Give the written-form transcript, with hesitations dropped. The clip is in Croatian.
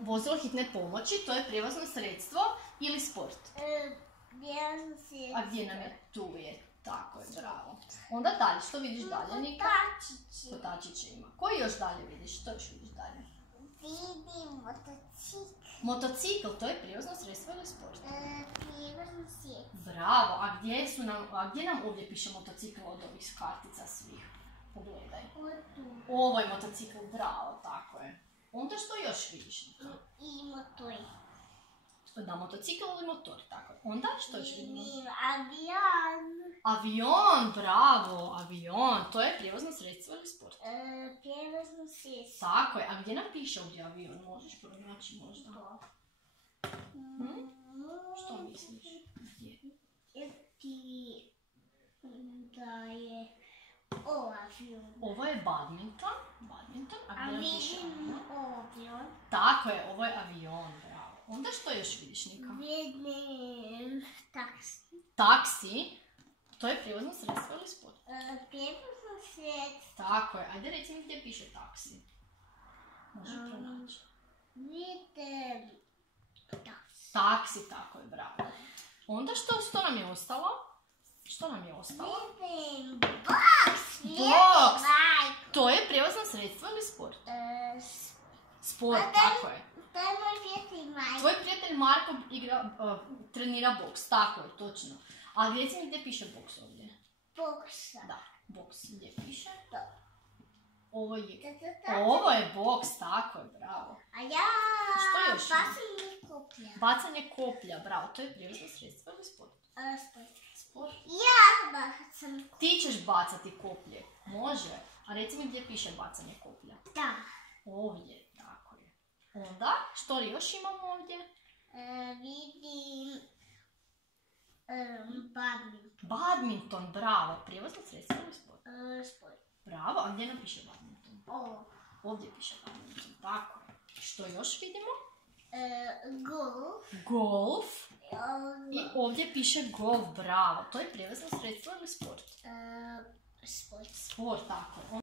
Vozilo hitne pomoći, to je prijevozno sredstvo ili sport? Prijevozno sredstvo. A gdje nam je? Tu je. Tako je, bravo. Onda dalje, što vidiš dalje, Nika? Kotačići. Kotačiće ima. Koji još dalje vidiš? Što još vidiš dalje? Vidim motocikl. Motocikl, to je prijevozno sredstvo ili sport? Prijevozno sredstvo. Bravo, a gdje nam ovdje piše motocikl od ovih kartica svih? Pogledaj. Ovo je motocikl, bravo, tako je. Onda što još vidiš? I motor. Da, motocikl ili motor, tako je. Onda što još vidimo? Vidim avion. Avion, bravo, avion, to je prijevozno sredstvo ili sport? Prijevozno sredstvo. Tako je, a gdje nam piše ovdje avion? Možeš pronaći možda? Što misliš? Gdje? Ti da je avion. Ovo je badminton, a A gdje nam piše vidim avion? avion. Tako je, ovo je avion, bravo. Onda što još vidiš, Nika? Vidim taksi. Taksi, to je prijevozno sredstvo ili sport? Prijevozno sredstvo. Tako je, ajde reci mi gdje piše taksi. Možeš pronaći. Vidim taksi. Taksi, tako je, bravo. Onda što nam je ostalo? Što nam je ostalo? Vidim boks. Boks! To je prijevozno sredstvo ili sport? Sport, tako je. To je moj prijatelj Marko. Tvoj prijatelj Marko trenira boks, tako je, točno. Ali reci mi gdje piše boks ovdje? Boksa. Da, boks, gdje piše? To. Ovo je boks, tako je, bravo. A ja Što još ima? bacam koplja. Bacanje koplja, bravo, to je prijevozno sredstvo ili sport? Sport. Ja bacam koplja. Ti ćeš bacati koplje, može. A reci mi gdje piše bacanje koplja? Da. Ovdje, tako je. Onda, što li još imamo ovdje? Vidim badminton. Badminton, bravo, prijevozno sredstvo ili sport? Sport. Bravo, a gdje nam piše badminton? Ovo. Ovdje piše badminton, tako je. Što još vidimo? Golf. Golf. I ovdje piše golf, bravo. To je prijevozno sredstvo ili sport? Sport. Sport, tako je.